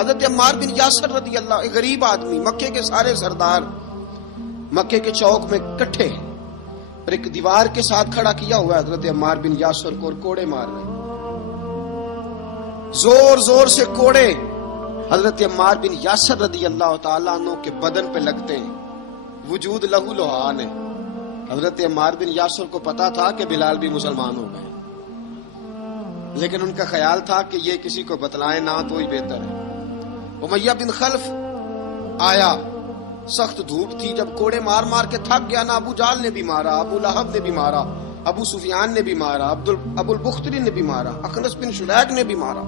حضرت عمار بن یاسر رضی اللہ، ایک غریب آدمی، مکے کے سارے سردار مکے کے چوک میں اکٹھے اور ایک دیوار کے ساتھ کھڑا کیا ہوا ہے حضرت عمار بن یاسر کو، اور کوڑے مار رہے ہیں، زور زور سے کوڑے حضرت عمار بن یاسر رضی اللہ تعالیٰ عنہ کے بدن پہ لگتے ہیں، وجود لہو لہان ہے۔ حضرت عمار بن یاسر کو پتا تھا کہ بلال بھی مسلمان ہو گئے، لیکن ان کا خیال تھا کہ یہ کسی کو بتلائیں نہ تو ہی بہتر ہے۔ امیہ بن خلف آیا، سخت دھوپ تھی، جب کوڑے مار مار کے تھک گیا نا، ابو جال نے بھی مارا، ابو لہب نے بھی مارا، ابو سفیان نے بھی مارا، ابو البختری نے بھی مارا، اخنس بن شریک نے بھی مارا۔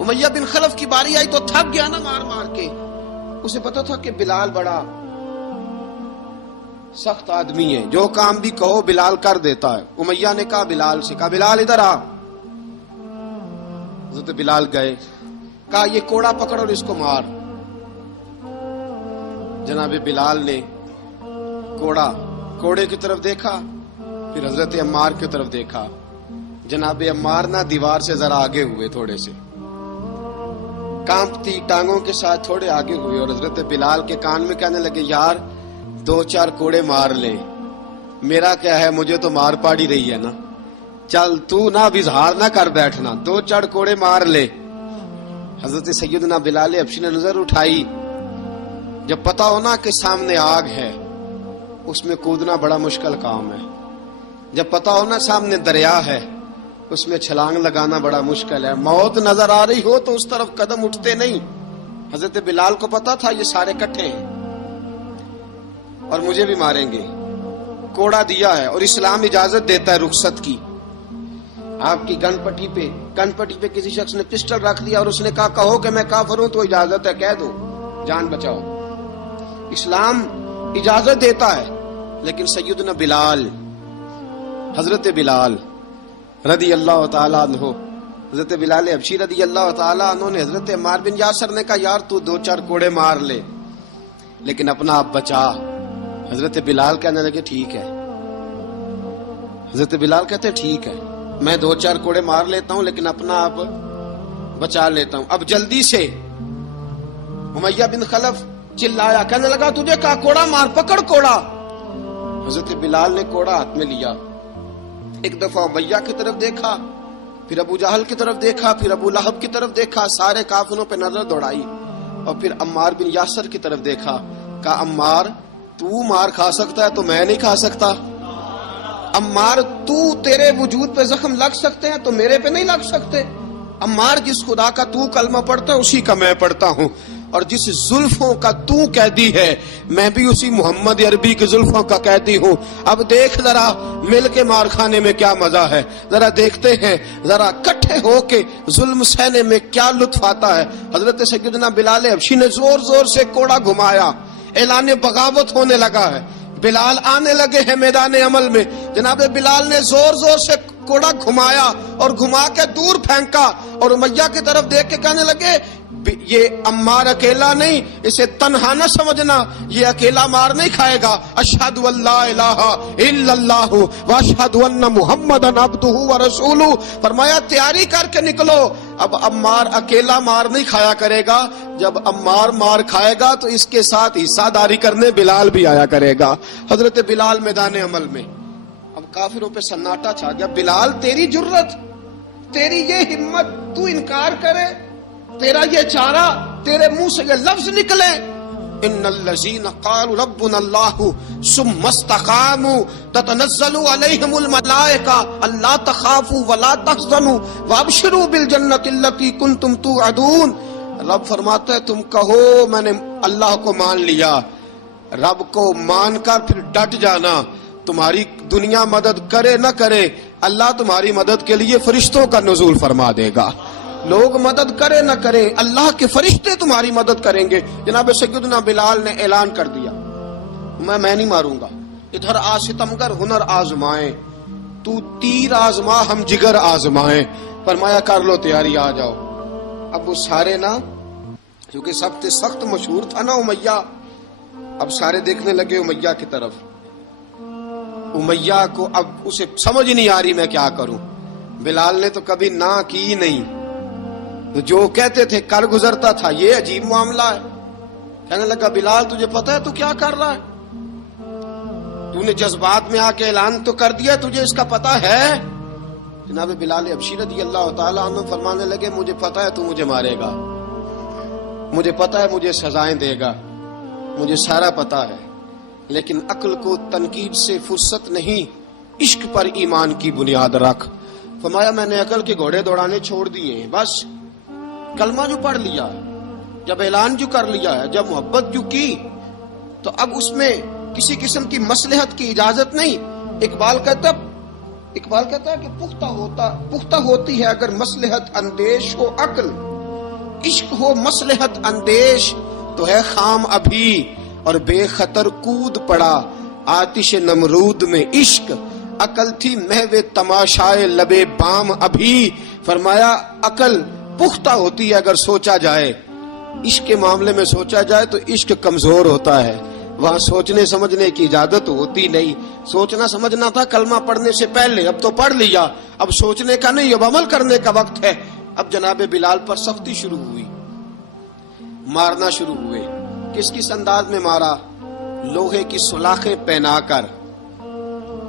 امیہ بن خلف کی باری آئی تو تھک گیا نا مار مار کے، اسے پتا تھا کہ بلال بڑا سخت آدمی ہے، جو کام بھی کہو بلال کر دیتا ہے۔ امیہ نے کہا بلال سے، کہا بلال ادھر آ۔ حضرت بلال گئے، کہا یہ کوڑا پکڑ اور اس کو مار۔ جناب بلال نے کوڑے کی طرف دیکھا، پھر حضرت عمار کی طرف دیکھا۔ جناب عمار نہ دیوار سے ذرا آگے ہوئے، تھوڑے سے کانپتی ٹانگوں کے ساتھ تھوڑے آگے ہوئے، اور حضرت بلال کے کان میں کہنے لگے یار 2-4 کوڑے مار لے، میرا کیا ہے، مجھے تو مار پاڑی رہی ہے نا، چل تو نہ اب اظہار نہ کر بیٹھنا، 2-4 کوڑے مار لے۔ حضرت سیدنا بلال حبشی نے نظر اٹھائی، جب پتا ہونا کہ سامنے آگ ہے اس میں کودنا بڑا مشکل کام ہے، جب پتا ہونا سامنے دریا ہے اس میں چھلانگ لگانا بڑا مشکل ہے، موت نظر آ رہی ہو تو اس طرف قدم اٹھتے نہیں۔ حضرت بلال کو پتا تھا یہ سارے کٹھے ہیں اور مجھے بھی ماریں گے، کوڑا دیا ہے اور اسلام اجازت دیتا ہے رخصت کی۔ آپ کی گن پٹی پہ کسی شخص نے پسٹل رکھ دیا اور اس نے کہا کہو کہ میں کافر ہوں تو اجازت ہے، کہہ دو، جان بچاؤ، اسلام اجازت دیتا ہے۔ لیکن سیدنا بلال، حضرت بلال رضی اللہ تعالیٰ عنہ، حضرت بلال حبشی رضی اللہ تعالیٰ عنہ نے حضرت عمار بن یاسر نے کہا یار تو 2-4 کوڑے مار لے لیکن اپنا آپ بچا۔ حضرت بلال کہنے لگے ٹھیک ہے، حضرت بلال کہتے ٹھیک ہے، میں 2-4 کوڑے مار لیتا ہوں لیکن اپنا آپ بچا لیتا ہوں۔ اب جلدی سے امیہ بن خلف چلایا، کہنے لگا تجھے کہا کوڑا مار، پکڑ کوڑا۔ حضرت بلال نے کوڑا ہاتھ میں لیا، ایک دفعہ امیہ کی طرف دیکھا، پھر ابو جہل کی طرف دیکھا، پھر ابو لہب کی طرف دیکھا، سارے کافروں پہ نظر دوڑائی، اور پھر عمار بن یاسر کی طرف دیکھا، کہا عمار تو مار کھا سکتا ہے تو میں نہیں کھا سکتا، عمار تیرے وجود پہ زخم لگ سکتے ہیں تو میرے پہ نہیں لگ سکتے، عمار جس خدا کا تو کلمہ پڑھتا ہے اسی کا میں پڑھتا ہوں، اور جس زلفوں کا تو قیدی ہے میں بھی اسی محمد عربی کی زلفوں کا قیدی ہوں۔ اب دیکھ ذرا مل کے مار کھانے میں کیا مزہ ہے، ذرا دیکھتے ہیں، ذرا کٹھے ہو کے ظلم سہنے میں کیا لطف آتا ہے۔ حضرت سیدنا بلال حبشی نے زور زور سے کوڑا گھمایا، اعلان بغاوت ہونے لگا ہے، بلال آنے لگے ہیں میدان عمل میں۔ جناب بلال نے زور زور سے کوڑا گھمایا اور گھما کے دور پھینکا، اور امیہ کی طرف دیکھ کے کہنے لگے یہ عمار اکیلا نہیں، اسے تنہا نہ سمجھنا، یہ اکیلا مار نہیں کھائے گا۔ اشہد ان لا الہ الا اللہ واشہد ان محمدن عبدہ ورسولہ، فرمایا تیاری کر کے نکلو، اب عمار اکیلا مار نہیں کھایا کرے گا، جب عمار مار کھائے گا تو اس کے ساتھ حصہ داری کرنے بلال بھی آیا کرے گا۔ حضرت بلال میدان عمل میں، اب کافروں پہ سناٹا چھا گیا۔ بلال تیری جرت، تیری یہ ہمت، تو انکار کرے، تیرا یہ چارہ، تیرے منہ سے یہ لفظ نکلے، ان الذین قالوا ربنا اللہ ثم استقاموا تتنزل علیہم الملائکہ الا تخافوا ولا تحزنوا وابشروا بالجنۃ التی کنتم توعدون۔ رب فرماتا ہے تم کہو میں نے اللہ کو مان لیا، رب کو مان کر پھر ڈٹ جانا، تمہاری دنیا مدد کرے نہ کرے اللہ تمہاری مدد کے لیے فرشتوں کا نزول فرما دے گا، لوگ مدد کرے نہ کرے اللہ کے فرشتے تمہاری مدد کریں گے۔ جناب سیدنا بلال نے اعلان کر دیا میں نہیں ماروں گا، ادھر آ ستمگر ہنر آزمائیں، تو تیر آزما ہم جگر آزمائیں، فرمایا کر لو تیاری آ جاؤ۔ اب وہ سارے نا، کیونکہ سب سے سخت مشہور تھا نا امیہ، اب سارے دیکھنے لگے امیہ کی طرف، امیہ کو اب اسے سمجھ نہیں آ رہی میں کیا کروں۔ بلال نے تو کبھی نہ کی نہیں، تو جو کہتے تھے کر گزرتا تھا. یہ عجیب معاملہ ہے. کہنے لگا بلال تجھے پتا ہے تو کیا کر رہا ہے؟ تو نے جذبات میں آ کے اعلان تو کر دیا, تجھے اس کا پتا ہے؟ جناب بلال حبشی رضی اللہ تعالیٰ عنہ فرمانے لگے مجھے پتا ہے تو مجھے مارے گا, مجھے پتا ہے مجھے سزائیں دے گا, مجھے سارا پتا ہے, لیکن عقل کو تنقید سے فرصت نہیں, عشق پر ایمان کی بنیاد رکھ. فرمایا میں نے عقل کے گھوڑے دوڑانے چھوڑ دیے ہیں, بس کلمہ جو پڑھ لیا, جب اعلان جو کر لیا ہے, جب محبت جو کی, تو اب اس میں کسی قسم کی مصلحت کی اجازت نہیں. اقبال کہتا ہے کہ پختہ ہوتی ہے اگر مصلحت اندیش ہو عقل, عشق ہو مصلحت اندیش تو ہے خام ابھی, اور بے خطر کود پڑا آتش نمرود میں عشق, عقل تھی محو تماشائے لبے بام ابھی. فرمایا عقل پختہ ہوتی ہے اگر سوچا جائے, عشق کے معاملے میں سوچا جائے تو عشق کمزور ہوتا ہے, وہاں سوچنے سمجھنے کی اجازت ہوتی نہیں. سوچنا سمجھنا تھا کلمہ پڑھنے سے پہلے, اب تو پڑھ لیا, اب سوچنے کا نہیں, اب عمل کرنے کا وقت ہے. اب جناب بلال پر سختی شروع ہوئی, مارنا شروع ہوئے. کس انداز میں مارا؟ لوہے کی سلاخیں پہنا کر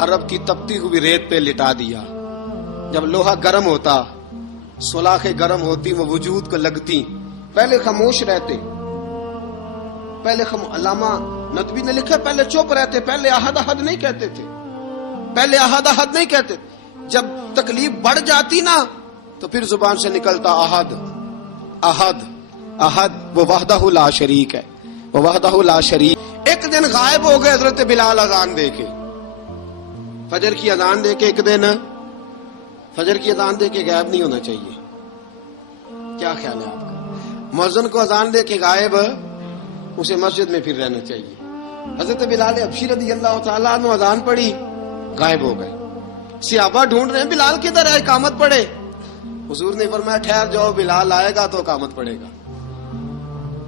عرب کی تپتی ہوئی ریت پہ لٹا دیا. جب لوہا گرم ہوتا, سلاخیں گرم ہوتی, وہ وجود کو لگتی, پہلے خاموش رہتے, پہلے علامہ ندوی نے لکھا پہلے چپ رہتے, پہلے احد احد نہیں کہتے تھے, پہلے احد احد نہیں کہتے. جب تکلیف بڑھ جاتی نا تو پھر زبان سے نکلتا احد احد احد. وہ وحدہ لا شریک ہے, وہ وحدہ لا شریک. ایک دن غائب ہو گئے حضرت بلال اذان دے کے, فجر کی اذان دے کے. ایک دن فجر کی اذان دے کے غائب نہیں ہونا چاہیے. کیا خیال ہے آپ کا؟ مؤذن کو اذان دے کے غائب, اسے مسجد میں پھر رہنا چاہیے. حضرت بلال حبشی رضی اللہ تعالیٰ عنہ اذان پڑھی, غائب ہو گئے. صحابہ ڈھونڈ رہے ہیں بلال کدھر ہے, اقامت پڑھے. حضور نے فرمایا ٹھہر جاؤ, بلال آئے گا تو اقامت پڑھے گا,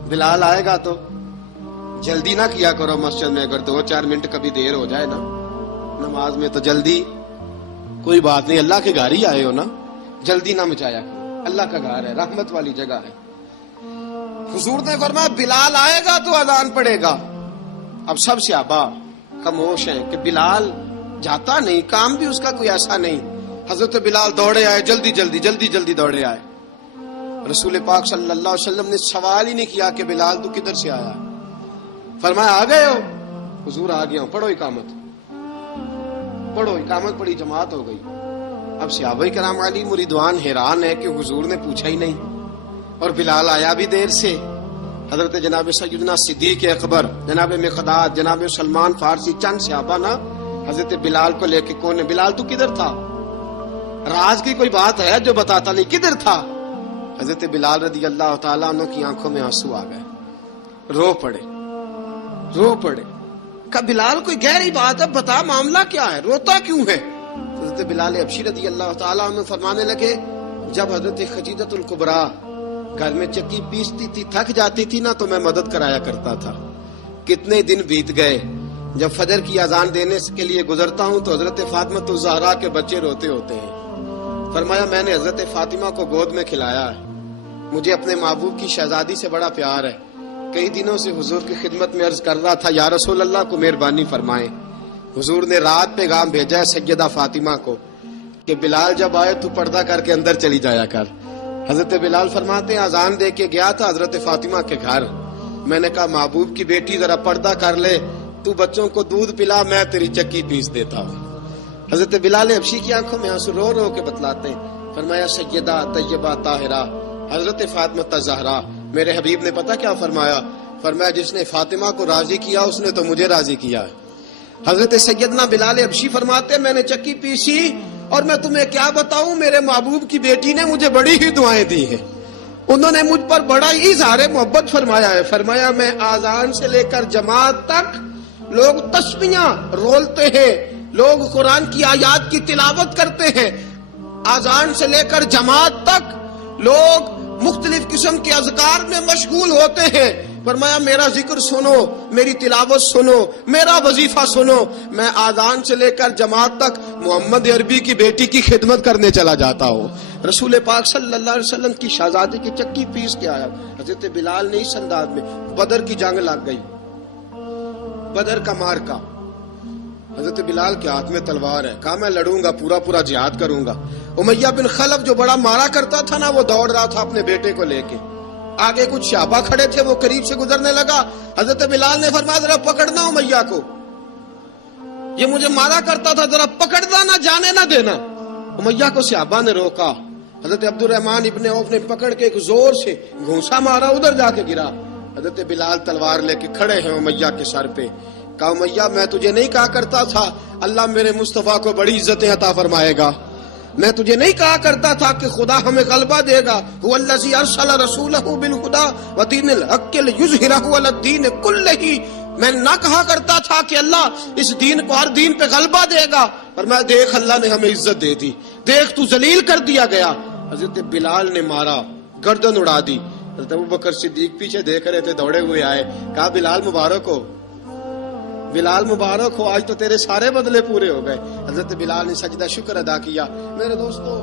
بلال آئے گا تو. جلدی نہ کیا کرو مسجد میں, اگر 2-4 منٹ کبھی دیر ہو جائے نا نماز میں تو جلدی کوئی بات نہیں, اللہ کے گھر ہی آئے ہو نا, جلدی نہ مچایا کرو, اللہ کا گھر ہے, رحمت والی جگہ ہے. حضور نے فرمایا بلال آئے گا تو اذان پڑے گا. اب سب صحابہ خاموش ہیں کہ بلال جاتا نہیں, کام بھی اس کا کوئی ایسا نہیں. حضرت بلال دوڑے آئے, جلدی دوڑے آئے. رسول پاک صلی اللہ علیہ وسلم نے سوال ہی نہیں کیا کہ بلال تو کدھر سے آیا, فرمایا آ گئے ہو؟ حضور آ گیا ہوں, پڑھو اقامت, پڑھو اقامت. پڑھی, جماعت ہو گئی. اب صحابہ کرام علی مریدوان حیران ہے کہ حضور نے پوچھا ہی نہیں, اور بلال آیا بھی دیر سے. حضرت جناب سیدنا صدیق اکبر, جناب مقداد, جناب سلمان فارسی, چند صحابہ نا حضرت بلال کو لے کے, کون ہے بلال تو کدھر تھا؟ راز کی کوئی بات ہے جو بتاتا نہیں, کدھر تھا؟ حضرت بلال رضی اللہ تعالیٰ عنہ کی آنکھوں میں آنسو آ گئے, رو پڑے. کہ بلال کوئی گہری بات ہے, بتا معاملہ کیا ہے, روتا کیوں ہے؟ حضرت بلال حبشی رضی اللہ تعالیٰ عنہ فرمانے لگے جب حضرت خدیجہ الکبریٰ گھر میں چکی پیستی تھی, تھک جاتی تھی نا, تو میں مدد کرایا کرتا تھا. کتنے دن بیت گئے, جب فجر کی اذان دینے کے لیے گزرتا ہوں تو حضرت فاطمہ الزہرا کے بچے روتے ہوتے ہیں. فرمایا میں نے حضرت فاطمہ کو گود میں کھلایا ہے, مجھے اپنے محبوب کی شہزادی سے بڑا پیار ہے. کئی دنوں سے حضور کی خدمت میں عرض کر رہا تھا یا رسول اللہ کو مہربانی فرمائیں. حضور نے رات پیغام بھیجا ہے سیدہ فاطمہ کو کہ بلال جب آئے تو پردہ کر کے اندر چلی جایا کر. حضرت بلال فرماتے ہیں اذان دے کے گیا تھا حضرت فاطمہ کے گھر, میں نے کہا محبوب کی بیٹی ذرا پردہ کر لے, تو بچوں کو دودھ پلا, میں تیری چکی پیس دیتا ہوں. حضرت بلال حبشی کی آنکھوں میں آنسو رو کے بتلاتے ہیں. فرمایا سیدہ طیبہ طاہرہ حضرت فاطمہ الزہرا, میرے حبیب نے پتہ کیا فرمایا؟ فرمایا جس نے فاطمہ کو راضی کیا اس نے تو مجھے راضی کیا ہے. حضرت سیدنا بلال حبشی فرماتے میں نے چکی پیسی, اور میں تمہیں کیا بتاؤں, میرے محبوب کی بیٹی نے مجھے بڑی ہی دعائیں دی ہیں, انہوں نے مجھ پر بڑا ہی اظہار محبت فرمایا ہے. فرمایا میں آذان سے لے کر جماعت تک لوگ تسبیحاں رولتے ہیں, لوگ قرآن کی آیات کی تلاوت کرتے ہیں, آذان سے لے کر جماعت تک لوگ مختلف قسم کے اذکار میں مشغول ہوتے ہیں, فرمایا میرا ذکر سنو، میری تلاوت سنو، میرا وظیفہ سنو، میں آذان سے لے کر جماعت تک محمد عربی کی بیٹی کی خدمت کرنے چلا جاتا ہوں۔ رسول پاک صلی اللہ علیہ وسلم کی شہزادی کی چکی پیس کے آیا۔ حضرت بلال نے اس انداز میں، بدر کی جنگ لگ گئی، بدر کا مارکا، حضرت بلال کے ہاتھ میں تلوار ہے، کہا میں لڑوں گا، پورا جہاد کروں گا۔ امیہ بن خلف جو بڑا مارا کرتا تھا نا، وہ دوڑ رہا تھا اپنے بیٹے کو لے کے، آگے کچھ صحابہ کھڑے تھے، وہ قریب سے گزرنے لگا، حضرت بلال نے فرمایا ذرا پکڑنا امیہ کو، یہ مجھے مارا کرتا تھا، ذرا پکڑنا، نہ جانے نہ دینا۔ امیہ کو صحابہ نے روکا، حضرت عبد الرحمن ابن عوف نے پکڑ کے ایک زور سے گھونسا مارا، ادھر جا کے گرا۔ حضرت بلال تلوار لے کے کھڑے ہیں امیہ کے سر پہ۔ کہا امیہ میں تجھے نہیں کہا کرتا تھا اللہ میرے مصطفیٰ کو بڑی عزتیں عطا فرمائے گا؟ میں تجھے نہیں کہا کرتا تھا کہ خدا ہمیں غلبہ دے گا؟ هو الذی ارسل رسولہ بالہدی ودین الحق لیظہرہ علی الدین کلہ، میں نہ کہا کرتا تھا کہ اللہ اس دین کو ہر دین پہ غلبہ دے گا، پر میں دیکھ اللہ نے ہمیں عزت دے دی، دیکھ تو ذلیل کر دیا گیا۔ حضرت بلال نے مارا، گردن اڑا دی۔ حضرت ابوبکر صدیق پیچھے دیکھ رہے تھے، دوڑے ہوئے آئے، کہا بلال مبارک ہو، بلال مبارک ہو، آج تو تیرے سارے بدلے پورے ہو گئے۔ حضرت بلال نے سجدہ شکر ادا کیا۔ میرے دوستو،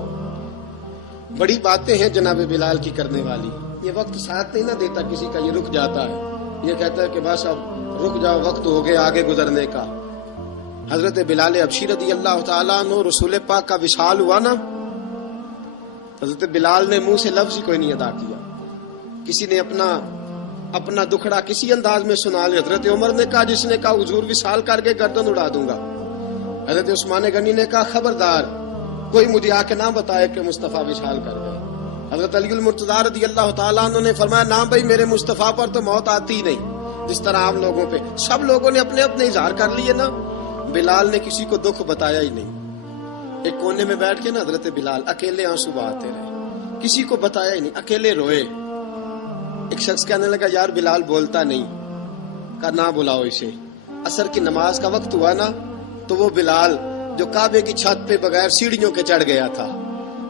بڑی باتیں ہیں جناب بلال کی کرنے والی، یہ وقت ساتھ نہیں نہ دیتا کسی کا، یہ رک جاتا ہے، یہ کہتا ہے کہ بس اب رک جاؤ، وقت ہو گیا آگے گزرنے کا۔ حضرت بلال حبشی رضی اللہ تعالیٰ عنہ، رسول پاک کا وصال ہوا نا، حضرت بلال نے منہ سے لفظ ہی کوئی نہیں ادا کیا، کسی نے اپنا دکھڑا کسی انداز میں سنا لیا۔ حضرت عمر نے کہا، جس نے کہا حضور وصال کر کے گردن اڑا دوں گا۔ حضرت عثمان غنی نے کہا خبردار کوئی مجھے آ کے نہ بتائے کہ مصطفیٰ وصال کر گئے۔ حضرت علی المرتضیٰ رضی اللہ تعالیٰ عنہ نے فرمایا نہ بھائی، میرے مصطفیٰ پر تو موت آتی ہی نہیں، جس طرح عام لوگوں پہ سب لوگوں نے اپنے اپنے اظہار کر لیے نا، بلال نے کسی کو دکھ بتایا ہی نہیں۔ ایک کونے میں بیٹھ کے نا حضرت بلال اکیلے آنسو بہاتے رہے، کسی کو بتایا ہی نہیں، اکیلے روئے۔ ایک شخص کہنے لگا یار بلال بولتا نہیں، کہا نہ بلاؤ اسے۔ عصر کی نماز کا وقت ہوا نا، تو وہ بلال جو کعبے کی چھت پہ بغیر سیڑھیوں کے چڑھ گیا تھا،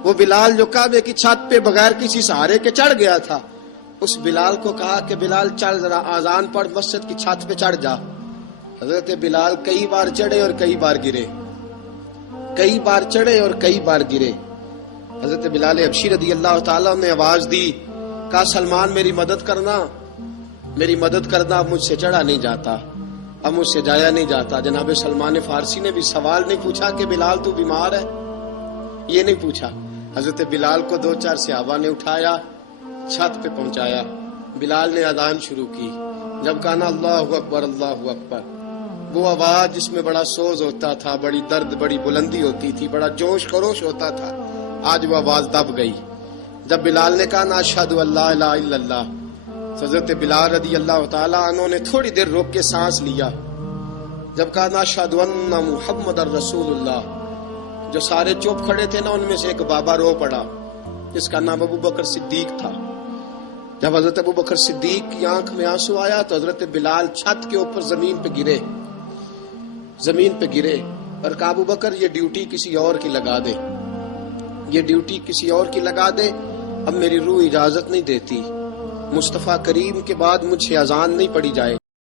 وہ بلال جو کعبے کی چھت پہ بغیر کسی سہارے کے چڑھ گیا تھا، اس بلال کو کہا کہ بلال چل ذرا آذان پڑھ، مسجد کی چھت پہ چڑھ جا۔ حضرت بلال کئی بار چڑھے اور کئی بار گرے، کئی بار چڑھے اور کئی بار گرے۔ حضرت بلال حبشی رضی اللہ تعالیٰ نے آواز دی، کہا سلمان میری مدد کرنا، میری مدد کرنا، اب مجھ سے چڑھا نہیں جاتا، اب مجھ سے جایا نہیں جاتا۔ جناب سلمان فارسی نے بھی سوال نہیں پوچھا کہ بلال تو بیمار ہے، یہ نہیں پوچھا۔ حضرت بلال کو دو چار صحابہ نے اٹھایا، چھت پہ پہنچایا، بلال نے اذان شروع کی۔ جب کہا نا اللہ اکبر اللہ اکبر، وہ آواز جس میں بڑا سوز ہوتا تھا، بڑی درد، بڑی بلندی ہوتی تھی، بڑا جوش خروش ہوتا تھا، آج وہ آواز دب گئی۔ جب بلال نے کہا نا اشہد ان لا الہ الا اللہ، حضرت بلال رضی اللہ تعالیٰ عنہ نے تھوڑی دیر روک کے سانس لیا۔ جب کہا نا اشہد ان محمد الرسول اللہ، جو سارے چپ کھڑے تھے نا، ان میں سے ایک بابا رو پڑا، جس کا نام ابوبکر صدیق تھا۔ جب حضرت ابوبکر صدیق کی آنکھ میں آنسو آیا تو حضرت بلال چھت کے اوپر زمین پہ گرے، زمین پہ گرے، اور کہا ابوبکر یہ ڈیوٹی کسی اور کی لگا دے، یہ ڈیوٹی کسی اور کی لگا دے، اب میری روح اجازت نہیں دیتی، مصطفیٰ کریم کے بعد مجھ سے اذان نہیں پڑھی جائے